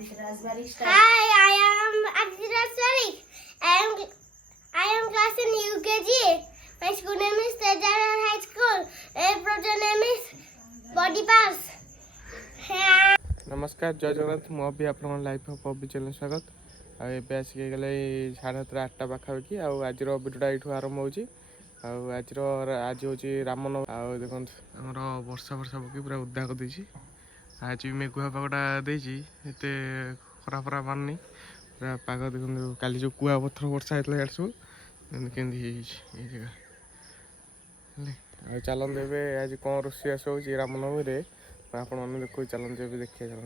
Hi, I am Aditya Varik. I am class in UKG. My school name is Tejaran High School. My project name is Body Pass. नमस्कार जय जगन्नाथ मु भी आप life of अभी channel स्वागत आए आसिक गले 7:30 8टा पाखापाखि आज भिडियोटा ये आरंभ होची आज हूँ रामनवमी देखो आमर वर्षा वर्षा पकई पूरा उदा कर आज भी मेघुआ पागटा देते खरा फरा मारनी पूरा पाग देखो काली जो कुआ पथर वर्षा होता है सब केमती जगह चलते आज कौन रोषेईस हो रामनवमी आप देखो चलते देखिए चल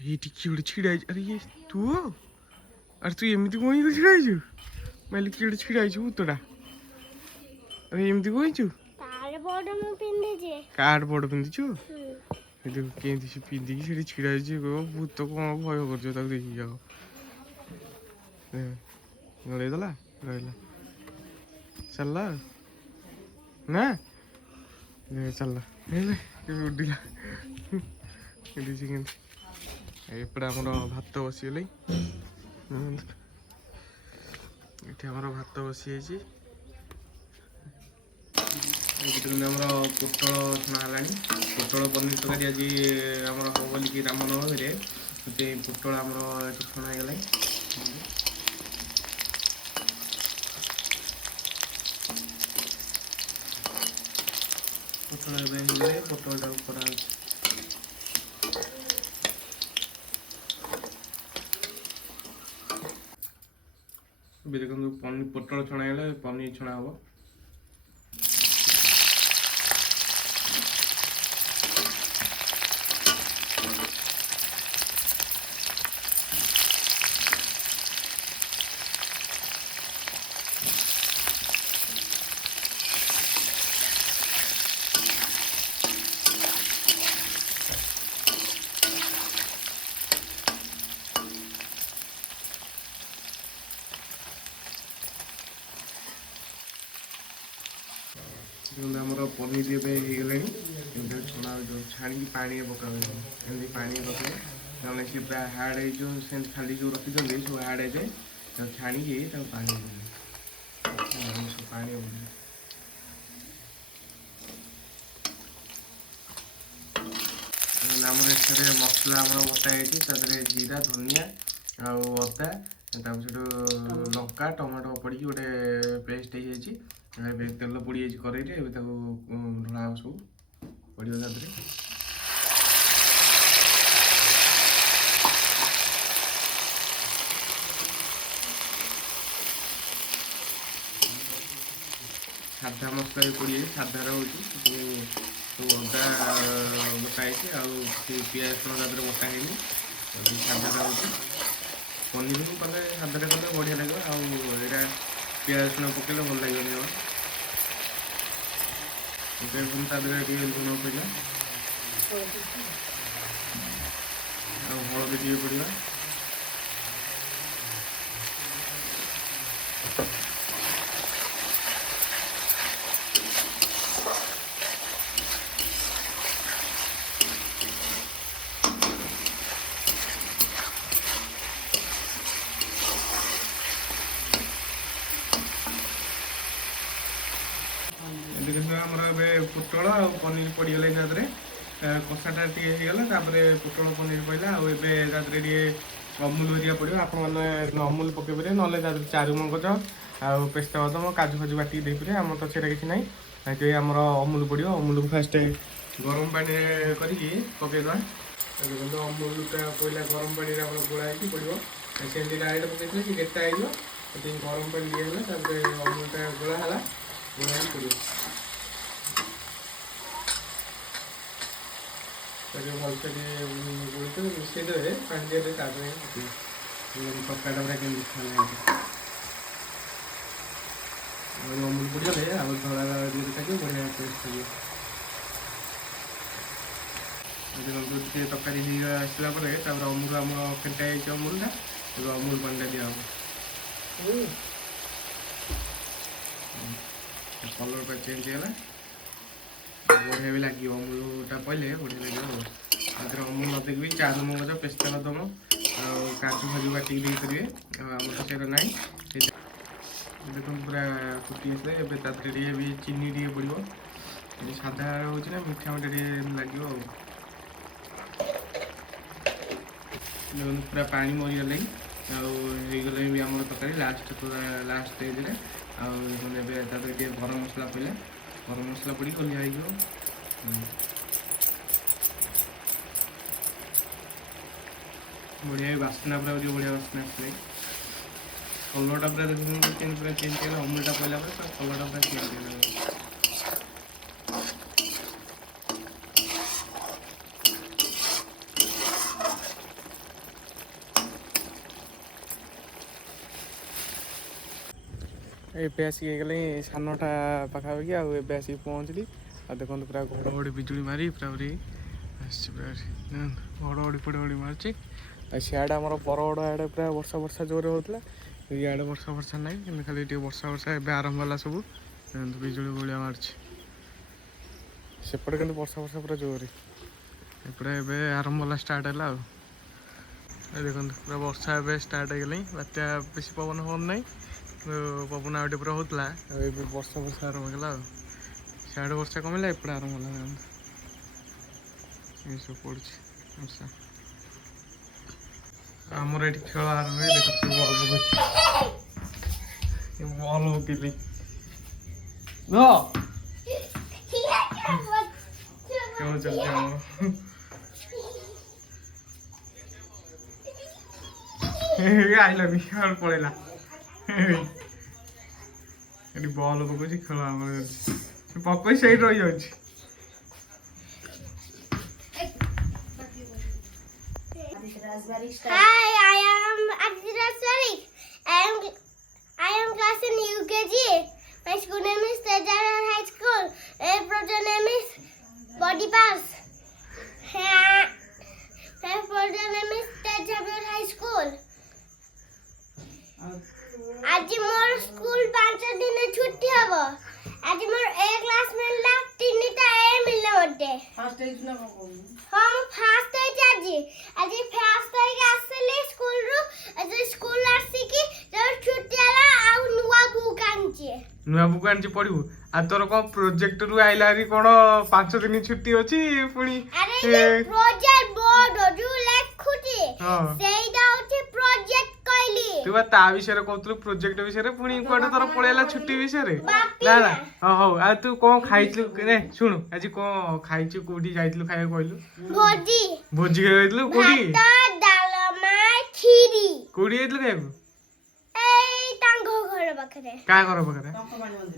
ये गोटे छिड़ा अरे ये तू अरे तू एमती कहीं छिड़ा माइल किए गोटे छिड़ा भूतटा अरे एमती कहीं कार्डबोर्ड पिंधिचु केमती पिंधिकी से छिड़ा भूत कौन भय कर देखी जाओ गड़ेदेला रहा चलला ना चलला उड़ा एपटे आम भात बसीगले ये आम भात बसी आमर पोटल छणा है पोटल पनीर तरकारी आज आम हम बोलिकी रामनवमी पोटल आमर छणा है पोटल पोटल करा देखो पोटल छणा है पनीर छणा हम आमर पनीर एगला छणा जो छाणी पानी पका एमती पानी पकड़े ना सी पूरा हार्ड हो खाली जो रखी सब हार्ड हो जाए छाणी पानी पानी आमर एथे मसला बटा जीरा धनिया आदा लंका टमाटो पड़ी गोटे पेस्ट हो तेल पड़ी कड़े ढला सब पड़ो साधा मसला भी पड़ी साधार हो अदा बटा पियाज रसुण बटा है साधार हो पनीर को कले साधार कले बढ़िया लगे आईटा पियाज रसुण पकड़े भल लगे लुण पड़ा हलदी टे पड़ा पोटल आ पनीर पड़गला कषाटा टीगला पोटल पनीर पड़ा आए अमूल हरिया पड़ो आप अमूल पकई पारे ना चारू मगज आ पेस्ता बादाम काजू फाजू बाटी दे पारे आम तो सेटा कि ना आमर अमूल पड़ो अमूल को फास्ट गरम पानी करके पकईदा देखो अमूलटा पड़ा गरम पानी गोला पड़ो सेमती डायरेक्ट पकई सी गेटा हो गरम पानी दिगला अमूलटा गोला है गोला पड़ो भलसे गोल मिसईदे पानी दे तरकारीटा पूरा केमती खाना अमूल पड़गले आ धड़ा थके बढ़िया टेस्ट लगे तरकारी आसला अमूल आम फेंटा अमूलटा अमूल पानी दिया कलर चेंज है बढ़िया भी लगे अमूलटा पड़े बढ़िया लगे ଏଥିରେ ଅମୁଲ ନ ଦେଇକି ବି ଚାରୁମଗଜ ପେସ୍ତା ବାଦାମ ଆଉ କାଜୁ ଫାଜୁ ବାଟିକି ଦେଇପାରିବେ। ଆଉ ଆମର ତ ସେଇଟା ନାହିଁ। ଦେଖନ୍ତୁ ପୁରା ଫୁଟି ଆସିଲେ ଏବେ ତା ଦେହରେ ଟିକେ ବି ଚିନି ଟିକେ ପଡ଼ିବ। ସାଧା ହେଉଛି ନା ମିଠା ମିଠା ଟିକେ ଲାଗିବ ଆଉ। ଦେଖନ୍ତୁ ପୁରା ପାଣି ମରିଗଲାଣି ଆଉ ହେଇଗଲାଣି ବି ଆମର ତରକାରୀ ଲାଷ୍ଟ ଷ୍ଟେଜ୍ରେ। ଆଉ ଦେଖନ୍ତୁ ଏବେ ତା ଦେହରେ ଟିକେ ଗରମ ମସଲା ପଡ଼ିଲା, ଗରମ ମସଲା ପଡ଼ିକି ଓହ୍ଲା ହେଇଯିବ। ବଢ଼ିଆ ବାସ୍ନା ପୁରା ଟିକେ ବଢ଼ିଆ ବାସ୍ନା ଆସିଲାଣି। କଲରଟା ପୁରା ଦେଖୁଛନ୍ତି କେମିତି ପୁରା ଚେଞ୍ଜ ହେଇଗଲା। ଅମୁଲଟା ପଡ଼ିଲା ପରେ ପୁରା କଲରଟା ପୁରା ଚେଞ୍ଜ ହେଇଗଲା। ଏବେ ଆସିକି ହେଇଗଲେ 9ଟା ପାଖାପାଖି ଆଉ ଏବେ ଆସିକି ପହଞ୍ଚିଲି। ଆଉ ଦେଖନ୍ତୁ ପୁରା ଘଡ଼ଘଡ଼ି ବିଜୁଳି ମାରି ପୁରା ଆସିଛି ପୁରା ଘଡ଼ଘଡ଼ି ଫଡ଼ଘଡ଼ି ମାରୁଛି। ଆଉ ସିଆଡ଼େ ଆମର ବରଗଡ଼ ଆଡ଼େ ପୁରା ବର୍ଷା ଜୋରରେ ହେଉଥିଲା। ଇଆଡ଼େ ବର୍ଷା ନାହିଁ କିନ୍ତୁ ଖାଲି ଟିକେ ବର୍ଷା ଏବେ ଆରମ୍ଭ ହେଲା ସବୁ। ବିଜୁଳି ଭଳିଆ ମାରୁଛି। ସେପଟେ କିନ୍ତୁ ବର୍ଷା ପୁରା ଜୋରରେ ଏପଟେ ଏବେ ଆରମ୍ଭ ହେଲା ଷ୍ଟାର୍ଟ ହେଲା ଆଉ। ଦେଖନ୍ତୁ ପୁରା ବର୍ଷା ଏବେ ଷ୍ଟାର୍ଟ ହେଇଗଲାଣି। ବାତ୍ୟା ବେଶୀ ପବନ ନାହିଁ, ପବନ ଆଉ ଟିକେ ପୁରା ହେଉଥିଲା। ଆଉ ଏବେ ବର୍ଷା ଆରମ୍ଭ ହେଲା ଆଉ। ସିଆଡ଼େ ବର୍ଷା କମିଲା, ଏପଟେ ଆରମ୍ଭ ହେଲା। ଏସବୁ ପଡ଼ୁଛି ବର୍ଷା। ଆମର ଏଠି ଖେଳ ଆରମ୍ଭ ହୁଏ। ଦେଖନ୍ତୁ ବଲ୍ ପକେଇଲି ଖେଳ ଚାଲିଛି ଆମର। ଆଇଲାନି ପଳେଇଲା। ଏଠି ବଲ୍ ପକଉଛି, ଖେଳ ଆମର ପକଉଛି ସେଇଠି ରହିଯାଉଛି। Hi, I am Adira Sarik. I am class in UKG. My school name is Tejarar High School. My project name is Body Pass. My project name is Tejarar High School. आज मोर school 5 दिन छुट्टी हबो। आज मोर ए class मिलला 3टा ए मिलला मते। First as ना हम फर्स्ट एज आज फर्स्ट एज आसले स्कूल रु आज स्कूल आसी की जब छुट्टी आला आ नुवा बुक पढिबु। आ तोर को प्रोजेक्ट रु आइलारी कोन 5 दिन छुट्टी अछि पुनी। अरे ये प्रोजेक्ट बोर्ड रु लेखुची सेइदा होची प्रोजेक्ट कहली। तू बा ता विषय रे कहतलु प्रोजेक्ट विषय रे पुनी कोड तोर पळेला छुट्टी विषय रे ना ना। हो आ तू कोन खाइतलु रे सुनु आज को खाइछु कोडी जाइतलु खाय कहलु भोजी खाइतलु कोडी भात डालमा खीरी कोडी आइतलु खाय पाखरे का घर पाखरे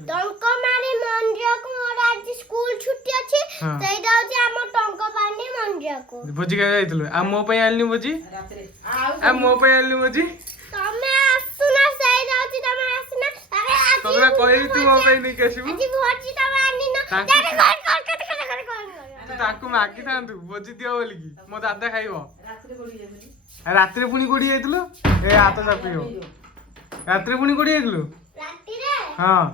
टंकमारी मंदिर को मोर आज स्कूल छुट्टी अछि सेइदा होची हम टंकमारी मंदिर को भोजी खाय जाइतलु आ मो पय आलनी भोजी रात्रि आ मो पय आलनी भोजी तमे आसुना सेइदा होची तमे आसुना तोरा कहली तू मो पय नै केसिबु आज भोजी तमे आनी न जाने कर तू ताकू मागी थांतु भोजी दियो बोली की मो दादा खाइबो रात्रि पुनी कोडी जाइतलु ए हाथ चापियो रात्रि पुनी कोडी जाइतलु रात्रि रे हां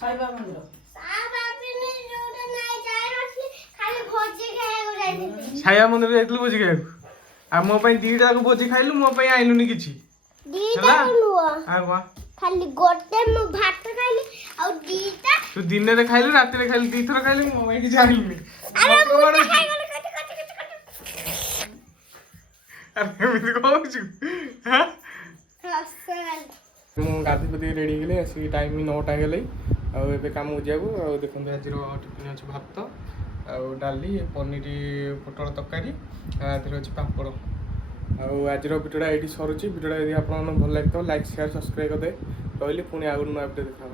साईबा मंदिर साईबा पिनी जोडे नाही जाय रखली खाली भोजी खाए हो जाइतली छाया मंदिर जाइतलु भोजी खाए आ मो पय दीटा को भोजी खाइलु मो पय आइलुनी किछि दीटा नुवा आ वा खाली गोटे मु भात खाइली आ दीटा तू दिन रे खाइलु रात्रि रे खाइलु दी थर खाइलु मो पय किछि आइलुनी अरे मुझे खाइ गले कट अरे मी कहूछु हां हसन ମୁଁ ଗାଧୋଇ ରେଡ଼ି ହେଇଗଲି ଆସିକି ଟାଇମ୍ 9ଟା ହେଇଗଲାଣି। ଆଉ ଏବେ କାମ ଯିବାକୁ ଆଉ ଦେଖନ୍ତୁ ଆଜିର ଟିଫିନ୍ ଅଛି ଭାତ ଆଉ ଡାଲି ପନିର ପୋଟଳ ତରକାରୀ ଏଥିରେ ଅଛି ପାମ୍ପଡ଼। ଆଉ ଆଜିର ଭିଡ଼ିଓଟା ଏଇଠି ସରୁଛି। ଭିଡ଼ିଓଟା ଯଦି ଆପଣମାନଙ୍କୁ ଭଲ ଲାଗିଥିବ ଲାଇକ୍ ସେୟାର ସବସ୍କ୍ରାଇବ୍ କରିଦେବେ। ରହିଲି ପୁଣି ଆଉ ଗୋଟେ ନୂଆ ଭିଡ଼ିଓ ଦେଖା ହେବ।